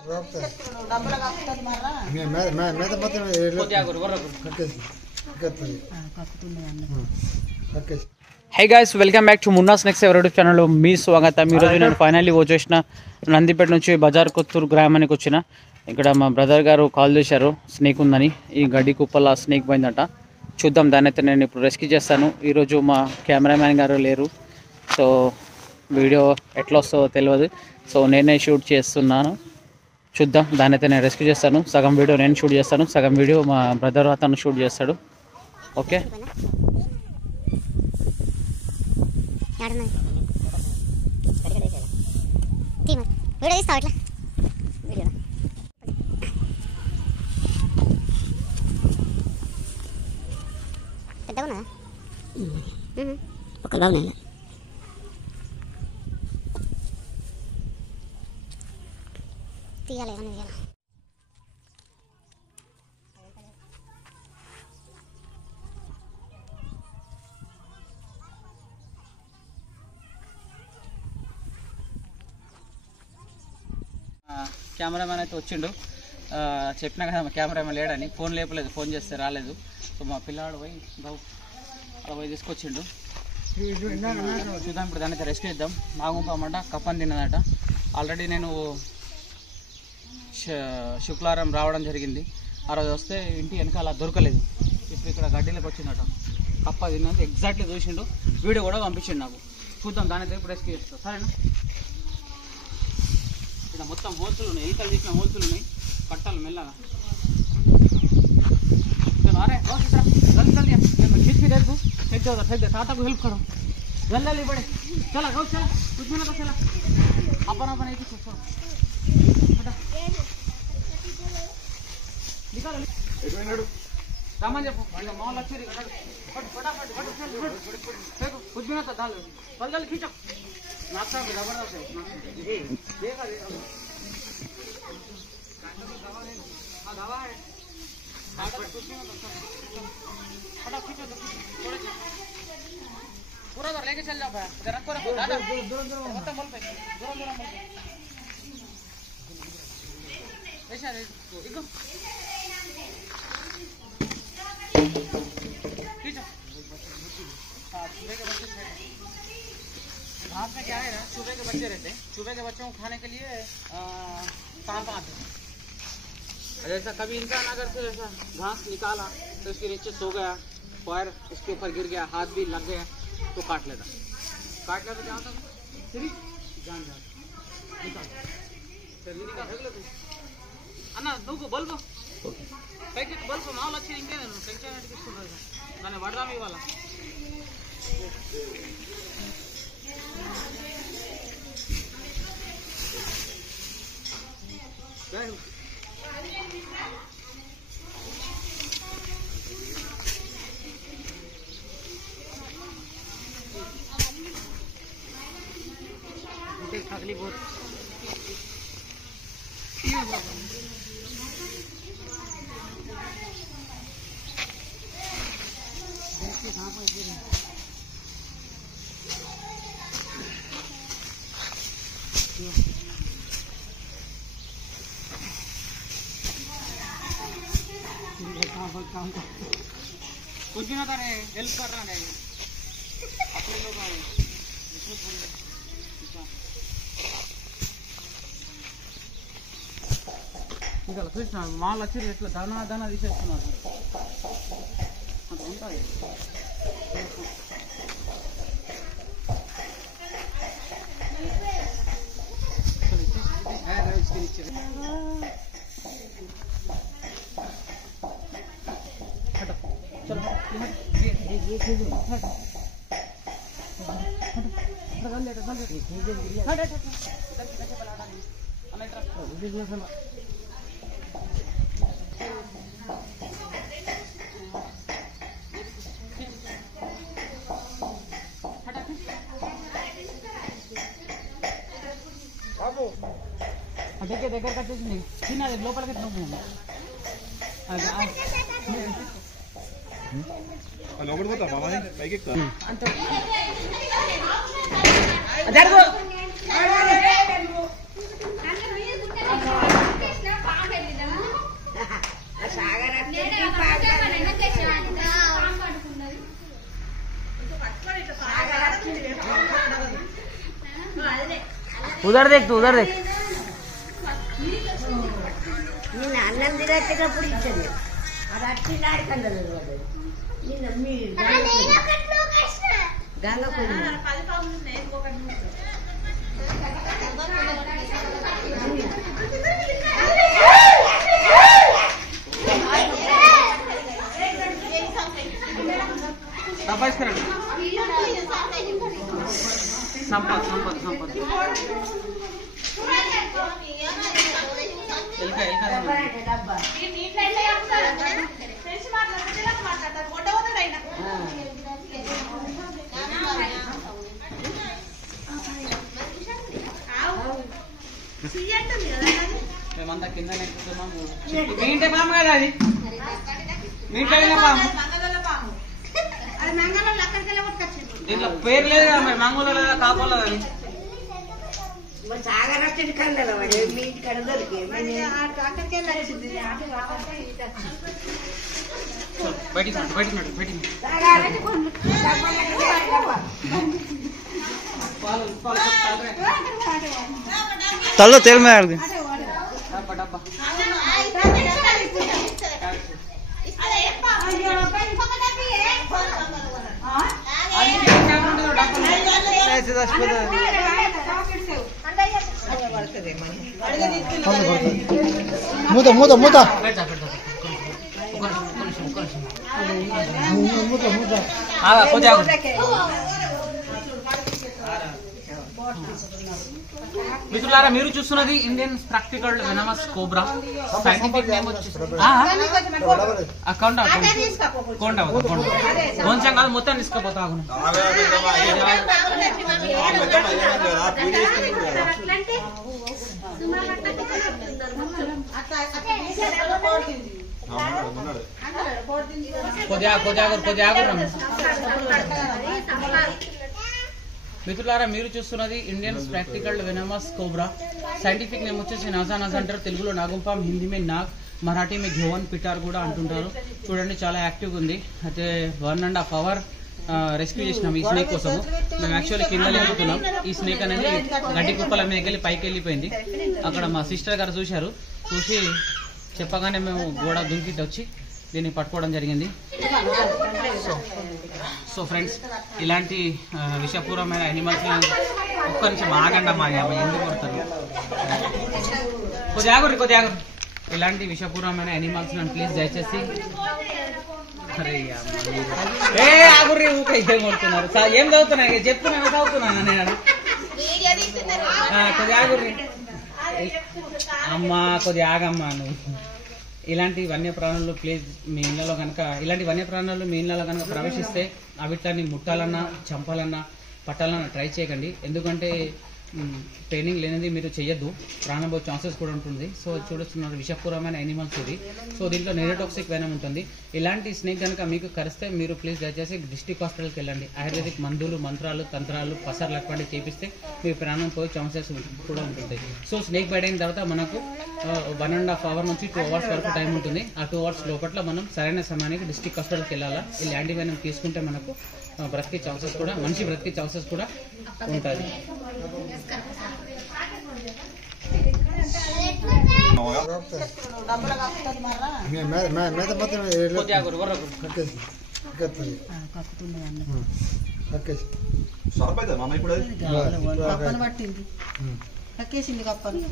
High guys, welcome back to Munna snacks YouTube channel. మీ స్వాగతం. ఈరోజు నేను ఫైనల్లీ వచ్చేసిన నందిపేట నుంచి బజార్ కొత్తూరు గ్రామానికి వచ్చిన. ఇక్కడ మా బ్రదర్ గారు కాల్ చేశారు, స్నేక్ ఉందని. ఈ గడ్డి కుప్పల స్నేక్ పోయిందట. చూద్దాం, దాని అయితే నేను ఇప్పుడు రెస్క్యూ చేస్తాను. ఈరోజు మా కెమెరామ్యాన్ గారు లేరు, సో వీడియో ఎట్లా వస్తుందో తెలియదు. సో నేనే షూట్ చేస్తున్నాను. చూద్దాం, దాని అయితే నేను రెస్క్యూ చేస్తాను. సగం వీడియో నేను షూట్ చేస్తాను, సగం వీడియో మా బ్రదర్ అతను షూట్ చేస్తాడు. ఓకే, తీయాలి ఏమన్నా తీయాలి. కెమెరామ్యాన్ అయితే వచ్చిండు. చెప్పినా కదా మా కెమెరామ్యాన్ లేడని. ఫోన్ లేపలేదు, ఫోన్ చేస్తే రాలేదు. సో మా పిల్లాడు పోయి అలా పోయి తీసుకొచ్చిండు. చూద్దాం, ఇప్పుడు దాన్ని అయితే రెస్ట్ చేద్దాం. నాగుంపమంట కప్పని తిన్నదట. ఆల్రెడీ నేను శుక్రవారం రావడం జరిగింది. ఆ రోజు వస్తే ఇంటి వెనకాల దొరకలేదు. ఇప్పుడు ఇక్కడ గడ్డీలోకి వచ్చిందట. కప్ప తిన్నది ఎగ్జాక్ట్లీ చూసిండు. వీడియో కూడా పంపించిండు నాకు. చూద్దాం, దాని అయితే ఇప్పుడు రెస్క్యూ చేస్తాం. సరేనా? ఇక్కడ మొత్తం హోల్సులు ఉన్నాయి, ఎలుకలు తీసిన హోల్సులు ఉన్నాయి. కట్టాలి మెల్లగా. अरे जल्दी जल्दी खींच के दे तू, फेंक दे उधर, फेंक दे. टाटा को हेल्प करो, जल्दी जल्दी बड़े. चला गो, चला कुछ भी ना तो चला. अपन अपन एक ही छोड़ हटा निकाल एक सामान जब माल अच्छे फट फटाफट फेंको. कुछ भी ना तो डाल जल्दी जल्दी खींचो. नाश्ता में जबरदस्त है. देखा दवा है. पूरा उधर लेके चल जाओ. रखो रखो दादा, मतलब बोल पे दूर दूर बोल ऐसा देखो. खींचो. हां, सुबह के बच्चे घास में क्या है ना, सुबह के बच्चे रहते हैं. सुबह के बच्चों को खाने के लिए सांप आते हैं. जैसा कभी इंसान अगर से ऐसा घास निकाला तो इसके नीचे सो गया, पैर इसके ऊपर गिर गया, हाथ भी लग गया तो काट लेता. काट लेता क्या होता? सिर्फ जान जाता. निकाल जल्दी निकाल. देख लो अन्ना నువ్వు బల్బు పైకి బల్బు మామూలు వచ్చి ఇంకేనా టెన్షన్ అడిగిస్తున్నాడు. దాన్ని వడదాం ఇవాళ. अगली बहुत कुछ भी ना करे, हेल्प कर रहा है अपने लोग. ఇంకా చూసిన మాల్ వచ్చి ఇట్లా దానా తీసేస్తున్నారు. అట్లా ఉంటుంది. దగ్గర కట్టేసి చిన్న లోపలికి లోపల పోతా మామని పైకి ఎక్కుతా అంత జరుగు उधर देख तू उधर देख నిన్న అన్నం తినేటప్పుడు ఇచ్చింది అది అట్టి నాడుకండదు నిన్న మీ संपत संपत संपत మేమంతా కింద ఎక్కుతున్నాము మీ ఇంటి పాము కదా అది మీ ఇంటి పాము దీంట్లో పేరు లేదు కదా మరి మంగళూరు లేదా కాపోలో అది సాగరచ్చడి కండల వాడు మీ ఇంటికాడ దొరికి బయటికి चलो तेल में डाल दे మూత మూత మూత మిత్రులారా మీరు చూస్తున్నది Indian practical venomous cobra scientific name account కొంచెం కాదు మొత్తం తీసుకుపోతా మిత్రులారా మీరు చూస్తున్నది Indian practical venomous cobra scientific name వచ్చేసి నాజానాజ్ అంటారు తెలుగులో నాగుంపాం హిందీ మే నాగ్ మరాఠీ మే ఘోవన్ పిటార్ కూడా అంటుంటారు చూడండి చాలా యాక్టివ్గా ఉంది అయితే 1.5 అవర్ రెస్క్యూ చేసినాం ఈ స్నేక్ కోసము మేము యాక్చువల్లీ కింద లేకపోతున్నాం ఈ స్నేక్ అనేది గడ్డి కుప్పల మీదకెళ్ళి పైకి వెళ్ళిపోయింది అక్కడ మా సిస్టర్ గారు చూసి చెప్పగానే మేము గోడ దుంకిటి వచ్చి దీన్ని పట్టుకోవడం జరిగింది సో ఫ్రెండ్స్ ఇలాంటి విషపూరమైన యానిమల్స్ ఒక్క నిమిషం ఆగండమ్మా ఎందుకు కొడతారు కొద్దిగా ఇలాంటి విషపూరమైన యానిమల్స్ ప్లీజ్ దయచేసి అరే ఆగుర్రి ఊకే ఏం కొడుతున్నారు ఏం చదువుతున్నా చెప్తున్నా చదువుతున్నాను నేను కొద్దిగా ఆగుర్రి అమ్మా కొద్దిగా ఆగమ్మా నువ్వు ఇలాంటి వన్యప్రాణులు ప్లీజ్ మీ ఇళ్లలో కనుక ఇలాంటి వన్యప్రాణులు మీ ఇళ్లలో కనుక ప్రవేశిస్తే అవిట్లని ముట్టాలన్నా చంపాలన్నా పట్టాలన్నా ట్రై చేయకండి ఎందుకంటే ట్రైనింగ్ లేనిది మీరు చేయొద్దు ప్రాణం పోయే ఛాన్సెస్ కూడా ఉంటుంది సో చూడొస్తున్నారు విషపూరమైన యానిమల్స్ ఇది సో దీంట్లో న్యూరోటాక్సిక్ వెనం ఉంటుంది ఇలాంటి స్నేక్ కనుక మీకు కరిస్తే మీరు ప్లీజ్ దయచేసి డిస్ట్రిక్ట్ హాస్పిటల్కి వెళ్ళండి ఆయుర్వేదిక్ మందులు మంత్రాలు తంత్రాలు పసర్లు అటువంటి చేపిస్తే మీ ప్రాణం పోయే ఛాన్సెస్ కూడా ఉంటుంది సో స్నేక్ బైట్ అయిన తర్వాత మనకు 1.5 అవర్ నుంచి 2 అవర్స్ వరకు టైం ఉంటుంది ఆ 2 అవర్స్ లోపల మనం సరైన సమయానికి డిస్ట్రిక్ట్ హాస్పిటల్కి వెళ్ళాలా ఈ యాంటీ వెనం తీసుకుంటే మనకు బ్రతికే ఛాన్సెస్ కూడా మంచి బ్రతికే ఛాన్సెస్ కూడా ఉంటుంది పట్టింది కక్కేసింది కప్పని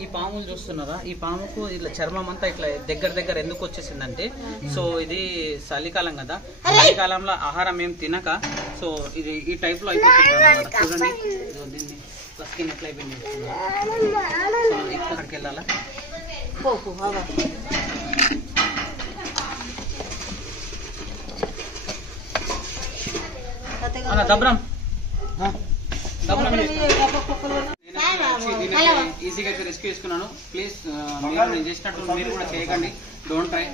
ఈ పాములు చూస్తున్నారా ఈ పాముకు ఇట్లా చర్మం అంతా ఇట్లా దగ్గర ఎందుకు వచ్చేసిందంటే సో ఇది చలికాలం కదా చలికాలంలో ఆహారం ఏం తినక సో ఇది ఈ టైప్ లో అయిపోతుంది చూడండి దీన్ని స్కిన్ ఎట్లా అయిపోయింది ఇక్కడికి వెళ్ళాలా దబ్రం ఈజీగా అయితే రెస్క్యూ చేసుకున్నాను ప్లీజ్ నేను చేసినట్టు మీరు కూడా చేయకండి డోంట్ ట్రై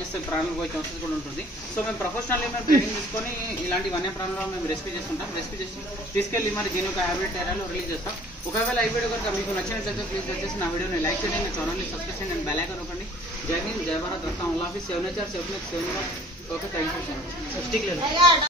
చేస్తే ప్రాణాలు పోయే ఛాన్సెస్ కూడా ఉంటుంది సో మేము ప్రొఫెషనల్ మేము ట్రైనింగ్ తీసుకొని ఇలాంటి వన్యప్రాణులను మేము రెస్క్యూ చేసుకుంటాం రెస్క్యూ చేసి తీసుకెళ్ళి మరి దీని ఒక హ్యాబిట్ ఏరియాలో రిలీజ్ చేస్తాం ఒకవేళ ఈ వీడియో కనుక మీకు నచ్చినట్లయితే ప్లీజ్ వచ్చేసి నా వీడియోని లైక్ చేయండి మీ ఛానల్ని సబ్స్క్రైబ్ చేయండి అండ్ బెల్ ఐకాన్ నొక్కండి జై హింద్ జై Bharat Ratna office 7 okay thank you స్టిక్ లేదు